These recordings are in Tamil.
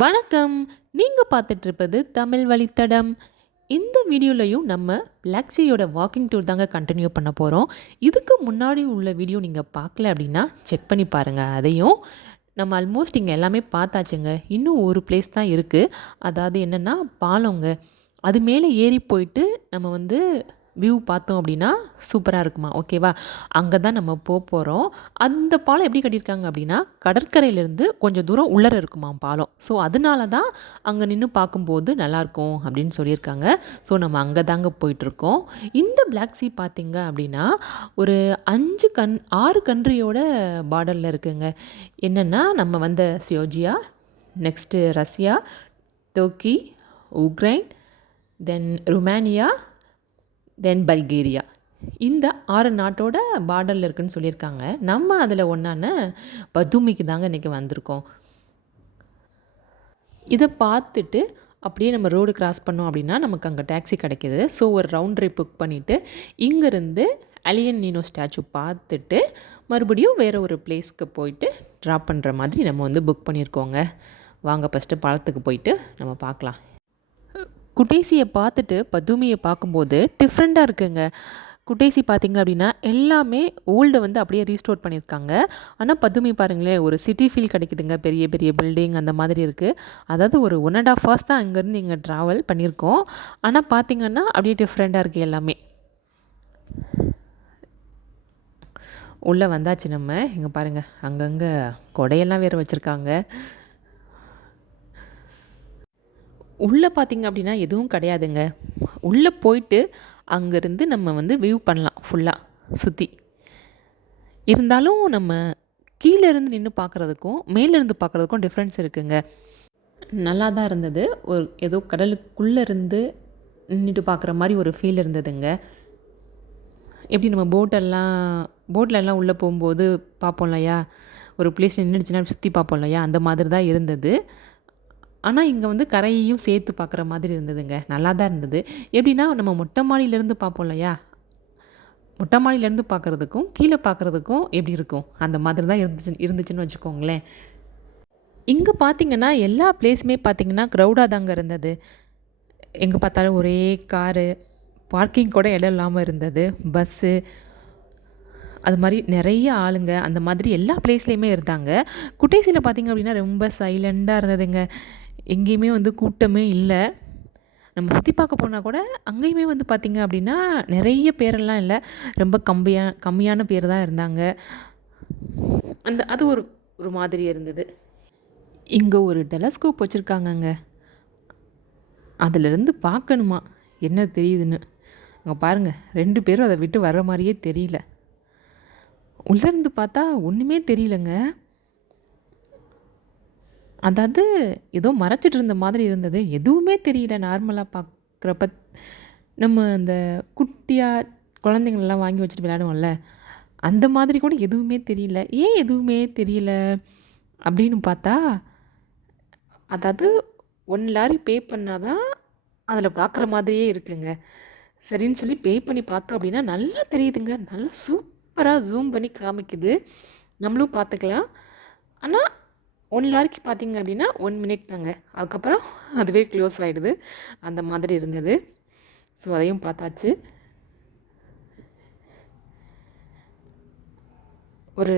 வணக்கம். நீங்கள் பார்த்துட்டு இருப்பது தமிழ் வழித்தடம். இந்த வீடியோலையும் நம்ம பிளாக்ஸியோட வாக்கிங் டூர் தாங்க கண்டினியூ பண்ண போகிறோம் இதுக்கு முன்னாடி உள்ள வீடியோ நீங்கள் பார்க்கல அப்படின்னா செக் பண்ணி பாருங்கள் அதையும் நம்ம ஆல்மோஸ்ட் இங்கே எல்லாமே பார்த்தாச்சுங்க. இன்னும் ஒரு பிளேஸ் தான் இருக்குது அதாவது என்னென்னா பாலங்க. அது மேலே ஏறி போயிட்டு நம்ம வந்து வியூ பார்த்தோம் அப்படின்னா சூப்பராக இருக்குமா? ஓகேவா அங்கே தான் நம்ம போக போகிறோம் அந்த பாலம் எப்படி கட்டியிருக்காங்க அப்படின்னா கடற்கரையிலேருந்து கொஞ்சம் தூரம் உள்ளர இருக்குமா பாலம். ஸோ அதனால தான் அங்கே நின்று பார்க்கும்போது நல்லாயிருக்கும் அப்படின்னு சொல்லியிருக்காங்க. ஸோ நம்ம அங்கே தாங்க போயிட்டுருக்கோம். இந்த பிளாக் சீ பார்த்திங்க அப்படின்னா ஒரு அஞ்சு கன் ஆறு கண்ட்ரியோட பார்டரில் இருக்குங்க. என்னென்னா நம்ம வந்த சியோஜியா next Russia Turkey Ukraine then Romania then Bulgaria இந்த ஆறு நாட்டோட பார்டரில் இருக்குன்னு சொல்லியிருக்காங்க. நம்ம அதில் ஒன்றான பதுமைக்கு தாங்க இன்றைக்கி வந்திருக்கோம். இதை பார்த்துட்டு அப்படியே நம்ம ரோடு கிராஸ் பண்ணோம் அப்படின்னா நமக்கு அங்கே டாக்ஸி கிடைக்கிது. ஸோ ஒரு ரவுண்ட் ட்ரிப் புக் பண்ணிவிட்டு இங்கேருந்து அலியன் நீனோ ஸ்டாச்சு பார்த்துட்டு மறுபடியும் வேறு ஒரு பிளேஸ்க்கு போயிட்டு ட்ராப் பண்ணுற மாதிரி நம்ம வந்து புக் பண்ணியிருக்கோங்க. வாங்க ஃபஸ்ட்டு பழத்துக்கு போயிட்டு நம்ம பார்க்கலாம். குட்டேசியை பார்த்துட்டு பதுமையை பார்க்கும்போது டிஃப்ரெண்ட்டாக இருக்குங்க. குட்டேசி பார்த்திங்க அப்படின்னா எல்லாமே ஓல்டு வந்து அப்படியே ரீஸ்டோர் பண்ணியிருக்காங்க. ஆனால் பதுமை பாருங்களேன் ஒரு சிட்டி ஃபீல் கிடைக்குதுங்க. பெரிய பெரிய பில்டிங் அந்த மாதிரி இருக்குது அதாவது ஒரு ஒன் அண்ட் ஆஃப் ஹவர்ஸ் தான் அங்கேருந்து இங்கே ட்ராவல் பண்ணியிருக்கோம். ஆனால் பார்த்திங்கன்னா அப்படியே டிஃப்ரெண்ட்டாக இருக்குது எல்லாமே. உள்ளே வந்தாச்சு நம்ம. இங்கே பாருங்கள் அங்கங்கே கொடையெல்லாம் வேறு வச்சுருக்காங்க. உள்ளே பார்த்திங்க அப்படின்னா எதுவும் கிடையாதுங்க. உள்ளே போயிட்டு அங்கேருந்து நம்ம வந்து வியூ பண்ணலாம் ஃபுல்லாக சுற்றி இருந்தாலும் நம்ம கீழே இருந்து நின்று பார்க்குறதுக்கும் மேலேருந்து பார்க்குறதுக்கும் டிஃப்ரென்ஸ் இருக்குங்க. நல்லா தான் இருந்தது. ஒரு ஏதோ கடலுக்குள்ளே இருந்து நின்றுட்டு பார்க்குற மாதிரி ஒரு ஃபீல் இருந்ததுங்க. எப்படி நம்ம போட்டெல்லாம் போட்லெல்லாம் உள்ளே போகும்போது பார்ப்போம் இல்லையா? ஒரு பிளேஸ் நின்றுடுச்சுன்னா சுற்றி பார்ப்போம் இல்லையா? அந்த மாதிரி தான் இருந்தது. ஆனால் இங்கே வந்து கரையையும் சேர்த்து பார்க்குற மாதிரி இருந்ததுங்க. நல்லா தான் இருந்தது. எப்படின்னா நம்ம மொட்டை மாடியிலேருந்து பார்ப்போம் இல்லையா? மொட்டை மாடியிலேருந்து பார்க்குறதுக்கும் கீழே பார்க்குறதுக்கும் எப்படி இருக்கும்? அந்த மாதிரி தான் இருந்துச்சு இருந்துச்சுன்னு வச்சுக்கோங்களேன். இங்கே பார்த்தீங்கன்னா எல்லா பிளேஸுமே பார்த்தீங்கன்னா க்ரௌடாக தாங்க இருந்தது. எங்கே பார்த்தாலும் ஒரே காரு பார்க்கிங் கூட இடம் இல்லாமல் இருந்தது. பஸ்ஸு அது மாதிரி நிறைய ஆளுங்க அந்த மாதிரி எல்லா பிளேஸ்லேயுமே இருந்தாங்க. குட்டேசியில் பார்த்திங்க அப்படின்னா ரொம்ப சைலண்டாக இருந்ததுங்க. எங்கேயுமே வந்து கூட்டமே இல்லை. நம்ம சுற்றி பார்க்க போனால் கூட அங்கேயுமே வந்து பார்த்திங்க அப்படின்னா நிறைய பேரெல்லாம் இல்லை. ரொம்ப கம்மியாக கம்மியான பேர் தான் இருந்தாங்க. அந்த அது ஒரு ஒரு மாதிரி இருந்தது. இங்கே ஒரு டெலஸ்கோப் வச்சுருக்காங்கங்க. அதிலிருந்து பார்க்கணுமா என்ன தெரியுதுன்னு. அங்கே பாருங்கள் ரெண்டு பேரும் அதை விட்டு வர்ற மாதிரியே தெரியல. உள்ளேருந்து பார்த்தா ஒன்றுமே தெரியலங்க. அதாவது ஏதோ மறைச்சிட்டு இருந்த மாதிரி இருந்தது. எதுவுமே தெரியல. நார்மலாக பார்க்குறப்ப நம்ம அந்த குட்டியாக குழந்தைங்களெல்லாம் வாங்கி வச்சுட்டு விளையாடுவோம்ல அந்த மாதிரி கூட எதுவுமே தெரியல. ஏன் எதுவுமே தெரியல அப்படின்னு பார்த்தா அதாவது ஒன் லாரி பே பண்ணால் தான் அதில் பார்க்குற மாதிரியே இருக்குங்க. சரின்னு சொல்லி பே பண்ணி பார்த்தோம் அப்படின்னா நல்லா தெரியுதுங்க. நல்லா சூப்பராக ஜூம் பண்ணி காமிக்குது. நம்மளும் பார்த்துக்கலாம். ஆனால் ஒன் லாரிக்கு பார்த்திங்க அப்படின்னா ஒன் மினிட் தாங்க. அதுக்கப்புறம் அதுவே க்ளோஸ் ஆகிடுது அந்த மாதிரி இருந்தது. ஸோ அதையும் பார்த்தாச்சு. ஒரு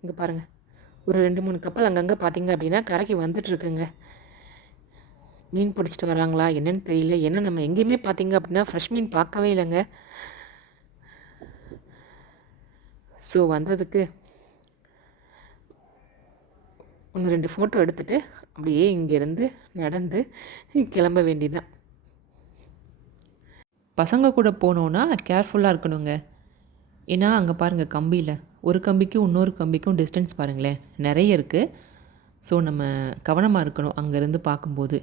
இங்கே பாருங்கள் ஒரு ரெண்டு மூணு கப்பல் அங்கங்கே பார்த்தீங்க அப்படின்னா கரைக்கு வந்துட்டுருக்குங்க மீன் பிடிச்சிட்டு வராங்களா? என்னன்னு தெரியல. ஏன்னா நம்ம எங்கேயுமே பார்த்தீங்க அப்படின்னா ஃப்ரெஷ் மீன் பார்க்கவே இல்லைங்க. ஸோ வந்ததுக்கு ஒன்று ரெண்டு ஃபோட்டோ எடுத்துகிட்டு அப்படியே இங்கேருந்து நடந்து கிளம்ப வேண்டியதுதான். பசங்க கூட போனோன்னா கேர்ஃபுல்லாக இருக்கணுங்க. ஏன்னா அங்கே பாருங்கள் கம்பியில். ஒரு கம்பிக்கும் இன்னொரு கம்பிக்கும் டிஸ்டன்ஸ் பாருங்களேன். நிறைய இருக்குது ஸோ நம்ம கவனமாக இருக்கணும் அங்கேருந்து பார்க்கும்போது.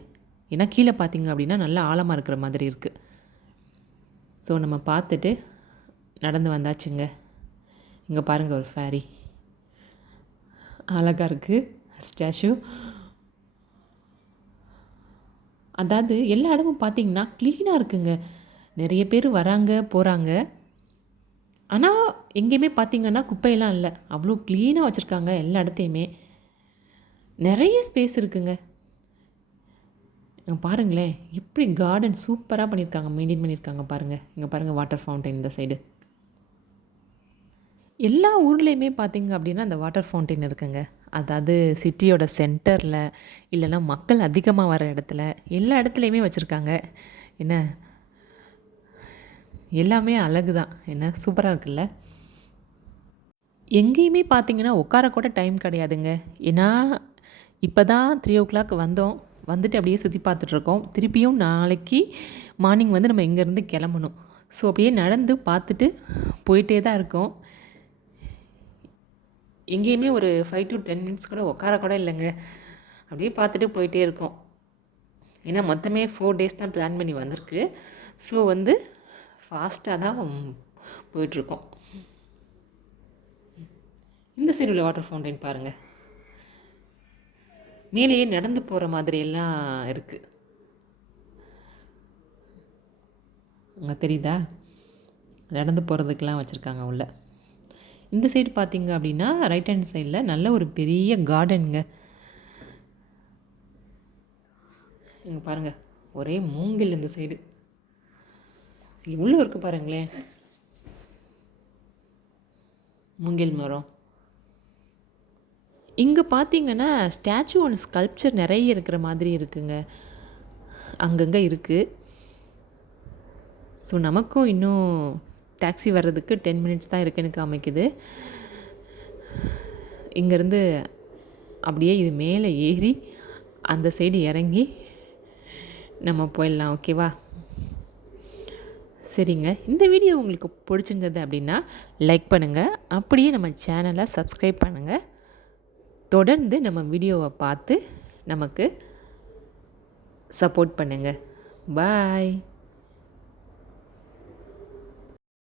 ஏன்னா கீழே பார்த்தீங்க அப்படின்னா நல்லா ஆழமாக இருக்கிற மாதிரி இருக்குது ஸோ நம்ம பார்த்துட்டு நடந்து வந்தாச்சுங்க. இங்கே பாருங்கள் ஒரு ஃபேரி அழகாக இருக்குது ஸ்டாச்சு அதாவது எல்லா இடமும் பார்த்தீங்கன்னா க்ளீனாக இருக்குங்க. நிறைய பேர் வராங்க போகிறாங்க ஆனால் எங்கேயுமே பார்த்தீங்கன்னா குப்பையெல்லாம் இல்லை. அவ்வளோ க்ளீனாக வச்சுருக்காங்க எல்லா இடத்தையுமே. நிறைய ஸ்பேஸ் இருக்குங்க. இங்கே பாருங்களேன் எப்படி கார்டன் சூப்பராக பண்ணியிருக்காங்க மெயின்டைன் பண்ணியிருக்காங்க பாருங்கள் இங்கே பாருங்கள் வாட்டர் ஃபவுண்டைன் இந்த சைடு எல்லா ஊர்லேயுமே பார்த்தீங்க அப்படின்னா அந்த வாட்டர் ஃபவுண்டைன் இருக்குங்க. அதாவது சிட்டியோட சென்டரில் இல்லைன்னா மக்கள் அதிகமாக வர இடத்துல எல்லா இடத்துலையுமே வச்சுருக்காங்க. என்ன? எல்லாமே அழகு தான் என்ன சூப்பராக இருக்குல்ல? எங்கேயுமே பார்த்தீங்கன்னா உட்கார கூட டைம் கிடையாதுங்க. ஏன்னா இப்போ தான் த்ரீ ஓ கிளாக் வந்தோம். வந்துட்டு அப்படியே சுற்றி பார்த்துட்ருக்கோம் திருப்பியும் நாளைக்கு மார்னிங் வந்து நம்ம இங்கேருந்து கிளம்பணும். ஸோ அப்படியே நடந்து பார்த்துட்டு போயிட்டே தான் இருக்கோம். எங்கேயுமே ஒரு ஃபைவ் டு டென் மினிட்ஸ் கூட உட்கார கூட இல்லைங்க. அப்படியே பார்த்துட்டு போயிட்டே இருக்கோம். ஏன்னா மொத்தமே ஃபோர் டேஸ் தான் பிளான் பண்ணி வந்திருக்கு. ஸோ வந்து ஃபாஸ்ட்டாக தான் போயிட்டுருக்கோம். இந்த சைடு உள்ள வாட்டர் ஃபவுண்டைன் பாருங்கள் மேலேயே நடந்து போகிற மாதிரியெல்லாம் இருக்குது அங்கே தெரியுதா? நடந்து போகிறதுக்கெலாம் வச்சுருக்காங்க உள்ளே. இந்த சைடு பார்த்தீங்க அப்படின்னா ரைட் ஹேண்ட் சைடில் நல்ல ஒரு பெரிய கார்டனுங்க இங்கே பாருங்கள் ஒரே மூங்கில் இந்த சைடு இவ்வளோ இருக்குது பாருங்களேன். மூங்கில் மரம். இங்கே பார்த்தீங்கன்னா ஸ்டாச்சு ஒன் ஸ்கல்ப்சர் நிறைய இருக்கிற மாதிரி இருக்குங்க. அங்கங்கே இருக்குது ஸோ நமக்கும் இன்னும் டாக்ஸி வர்றதுக்கு டென் மினிட்ஸ் தான் இருக்குன்னு காமிக்குது இங்கேருந்து அப்படியே இது மேலே ஏறி அந்த சைடு இறங்கி நம்ம போயிடலாம் ஓகேவா? சரிங்க. இந்த வீடியோ உங்களுக்கு பிடிச்சிருந்தது அப்படின்னா லைக் பண்ணுங்கள் அப்படியே நம்ம சேனலை சப்ஸ்கிரைப் பண்ணுங்கள் தொடர்ந்து நம்ம வீடியோவை பார்த்து நமக்கு சப்போர்ட் பண்ணுங்கள் பாய்